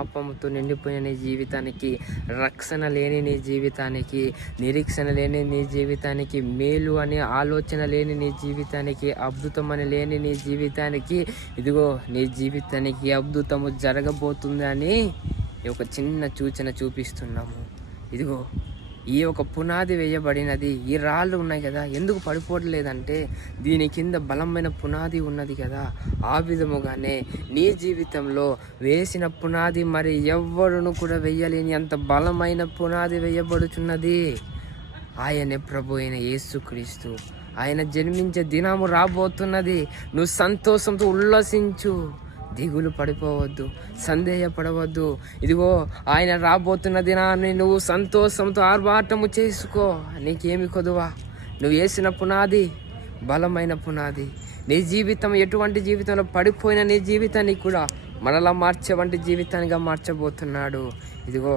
పాపముతో నిండిపోయిన నీ జీవితానికి, రక్షణ లేని నీ జీవితానికి, నిరీక్షణ లేని నీ జీవితానికి, మేలు అనే ఆలోచన లేని నీ జీవితానికి, అద్భుతం అని లేని నీ జీవితానికి, ఇదిగో నీ జీవితానికి అద్భుతము జరగబోతుంది అని ఒక చిన్న సూచన చూపిస్తున్నాము. ఇదిగో ఈ ఒక పునాది వేయబడినది, ఈ రాళ్ళు ఉన్నాయి కదా, ఎందుకు పడిపోవట్లేదంటే దీని కింద బలమైన పునాది ఉన్నది కదా. ఆ విధముగానే నీ జీవితంలో వేసిన పునాది మరి ఎవ్వరును కూడా వేయలేని అంత బలమైన పునాది వేయబడుచున్నది. ఆయనే ప్రభు అయిన యేసుక్రీస్తు. ఆయన జన్మించే దినము రాబోతున్నది. నువ్వు సంతోషంతో ఉల్లసించు, దిగులు పడిపోవద్దు, సందేహపడవద్దు. ఇదిగో ఆయన రాబోతున్న దినాన్ని నువ్వు సంతోషంతో ఆర్భాటము చేసుకో. నీకేమి కొదువా? నువ్వు వేసిన పునాది బలమైన పునాది. నీ జీవితం ఎటువంటి జీవితంలో పడిపోయిన నీ జీవితాన్ని కూడా మరలా మార్చే వంటి జీవితానిగా మార్చబోతున్నాడు. ఇదిగో